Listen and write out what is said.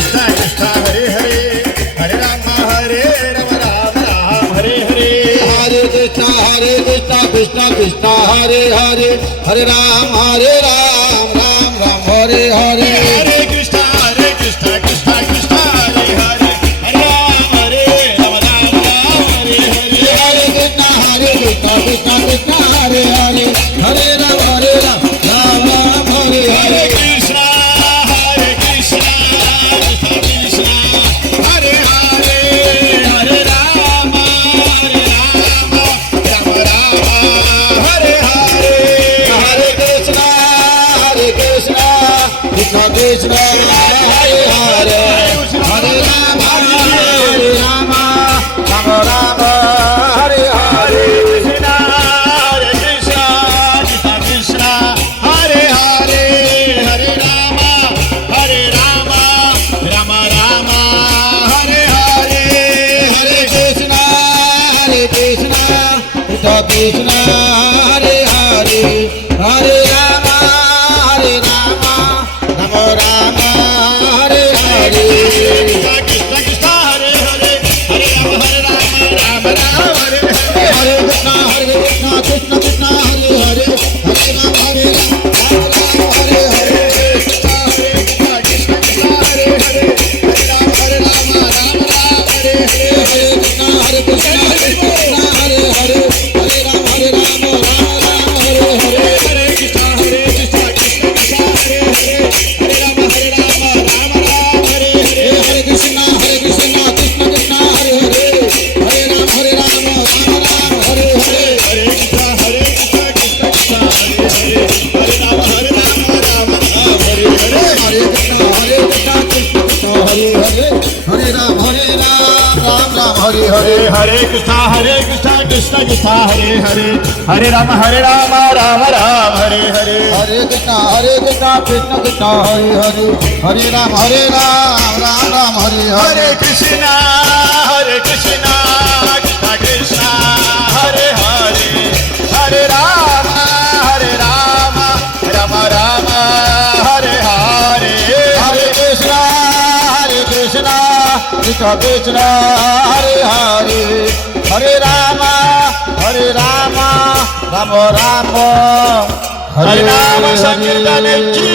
Krishna Krishna Hare Hare Hare Rama Rama Hare Hare Hare Krishna Krishna Krishna Hare Hare Hare Ram Ram Ram Hare Hare Hare Krishna Krishna Krishna Hare Hare Hare Rama Ram Hare Hare Hare Krishna Krishna Krishna Hare Hare Hare Ram Ram Hare Hare Hare Krishna Krishna Krishna Hare Hare Hare Rama Rama Hare Hare Hare Krishna Krishna Krishna Hare Hare Hare Ram Rama Hare Hare Krishna Krishna Krishna Hare Hare Hare Rama Rama Hare Hare Hare Krishna Krishna Krishna Hare Hare Hare Rama Rama Hare Hare Krishna Krishna Hare Hare Hare Rama Hare Hare Krishna Krishna Krishna Hare Hare Hare Rama Hare Hare Krishna Krishna Hare Hare Hare Rama Hare Hare Krishna Krishna Hare Hare Hare Ram Hare Hare Hare Krishna Krishna Krishna Hare Hare Hare Rama Hare Hare Krishna Krishna Krishna Hare Hare Hare Ram Hare Hare Hare Krishna Krishna Krishna Hare Hare Hare Rama Hare Hare Hare Krishna Krishna Krishna Hare Hare Hare Ram Ram Hare Hare Hare Krishna Krishna Krishna Hare Hare Hare Rama Hare Hare Hare Krishna Krishna Krishna Hare Hare Hare Ram Ram Hare Hare Hare Krishna Krishna Krishna Hare Hare Hare Rama Rama Hare Hare Hare Krishna Krishna Krishna Hare Hare Hare Rama Rama Hare Rama Sankirtan ki